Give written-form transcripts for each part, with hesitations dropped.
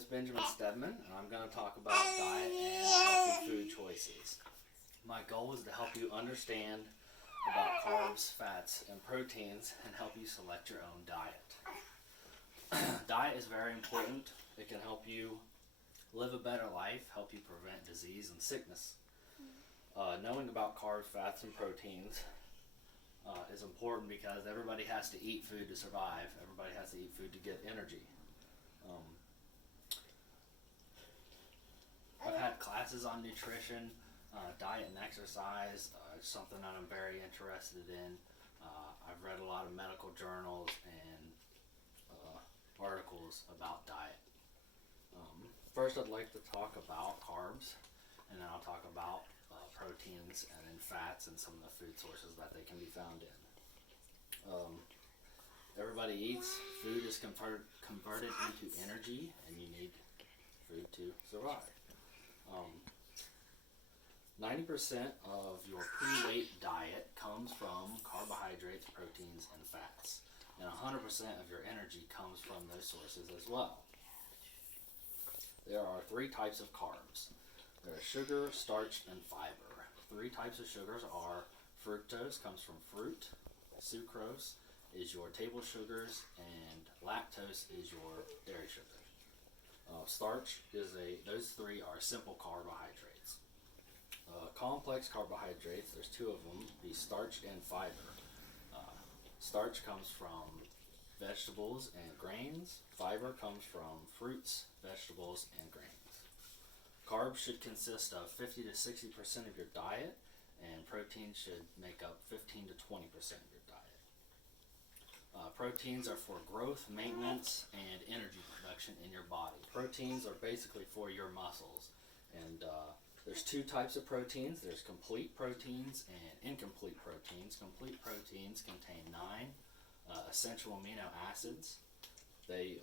is Benjamin Stedman, and I'm going to talk about diet and healthy food choices. My goal is to help you understand about carbs, fats, and proteins and help you select your own diet. Diet is very important. It can help you live a better life, help you prevent disease and sickness. Knowing about carbs, fats, and proteins is important because everybody has to eat food to survive. Everybody has to eat food to get energy. I've had classes on nutrition, diet and exercise. It's something that I'm very interested in. I've read a lot of medical journals and articles about diet. First, I'd like to talk about carbs, and then I'll talk about proteins and then fats and some of the food sources that they can be found in. Everybody eats. Food is converted into energy, and you need food to survive. 90% of your pre-weight diet comes from carbohydrates, proteins, and fats. And 100% of your energy comes from those sources as well. There are 3 types of carbs. There is sugar, starch, and fiber. 3 types of sugars are fructose, comes from fruit, sucrose is your table sugars, and lactose is your dairy sugar. Starch is those 3 are simple carbohydrates. Complex carbohydrates, there's 2 of them, the starch and fiber. Starch comes from vegetables and grains. Fiber comes from fruits, vegetables, and grains. Carbs should consist of 50 to 60% of your diet, and protein should make up 15 to 20% of your diet. Proteins are for growth, maintenance, and energy production in your body. Proteins are basically for your muscles, and there's 2 types of proteins. There's complete proteins and incomplete proteins. Complete proteins contain 9 essential amino acids. They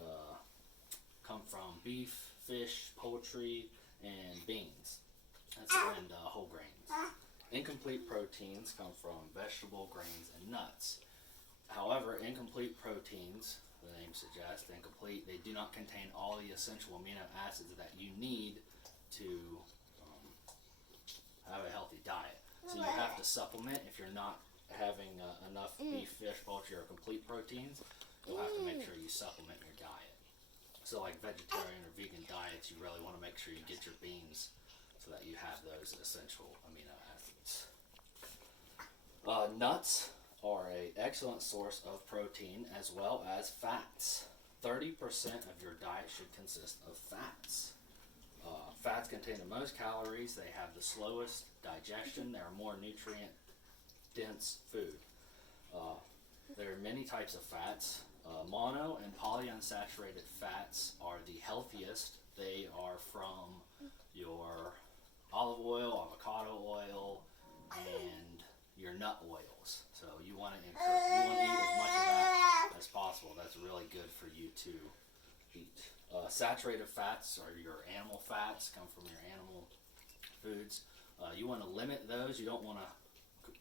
come from beef, fish, poultry, and beans. And whole grains. Incomplete proteins come from vegetable, grains, and nuts. However, incomplete proteins, the name suggests, incomplete, they do not contain all the essential amino acids that you need to have a healthy diet. So you have to supplement if you're not having enough beef, fish, poultry, or complete proteins. You'll have to make sure you supplement your diet. So like vegetarian or vegan diets, you really want to make sure you get your beans so that you have those essential amino acids. Nuts are an excellent source of protein as well as fats. 30% of your diet should consist of fats. Fats contain the most calories, they have the slowest digestion, they're more nutrient-dense food. There are many types of fats. Mono and polyunsaturated fats are the healthiest. They are from your olive oil, avocado oil, and your nut oils. So you want to eat as much of that as possible. That's really good for you to eat. Saturated fats are your animal fats, come from your animal foods. You want to limit those. You don't want to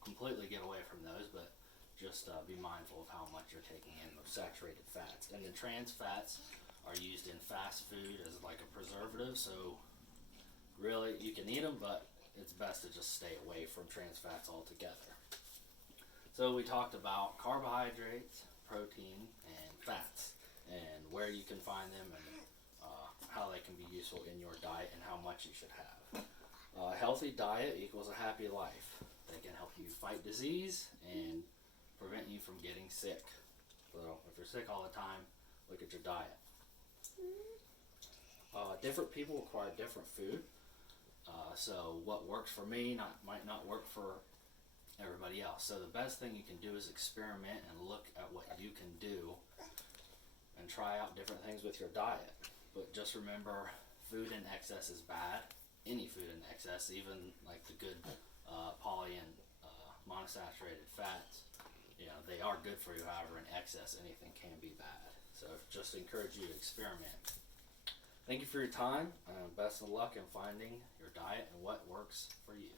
completely get away from those, but just be mindful of how much you're taking in of saturated fats. And then trans fats are used in fast food as like a preservative, so really you can eat them, but it's best to just stay away from trans fats altogether. So we talked about carbohydrates, protein, and fats, and where you can find them and how they can be useful in your diet and how much you should have. A healthy diet equals a happy life. They can help you fight disease and prevent you from getting sick. So if you're sick all the time, look at your diet. Different people require different food. So what works for me might not work for everybody else. So the best thing you can do is experiment and look at what you can do and try out different things with your diet. But just remember, food in excess is bad. Any food in excess, even like the good poly and monosaturated fats, they are good for you. However, in excess, anything can be bad. So just encourage you to experiment. Thank you for your time. Best of luck in finding your diet and what works for you.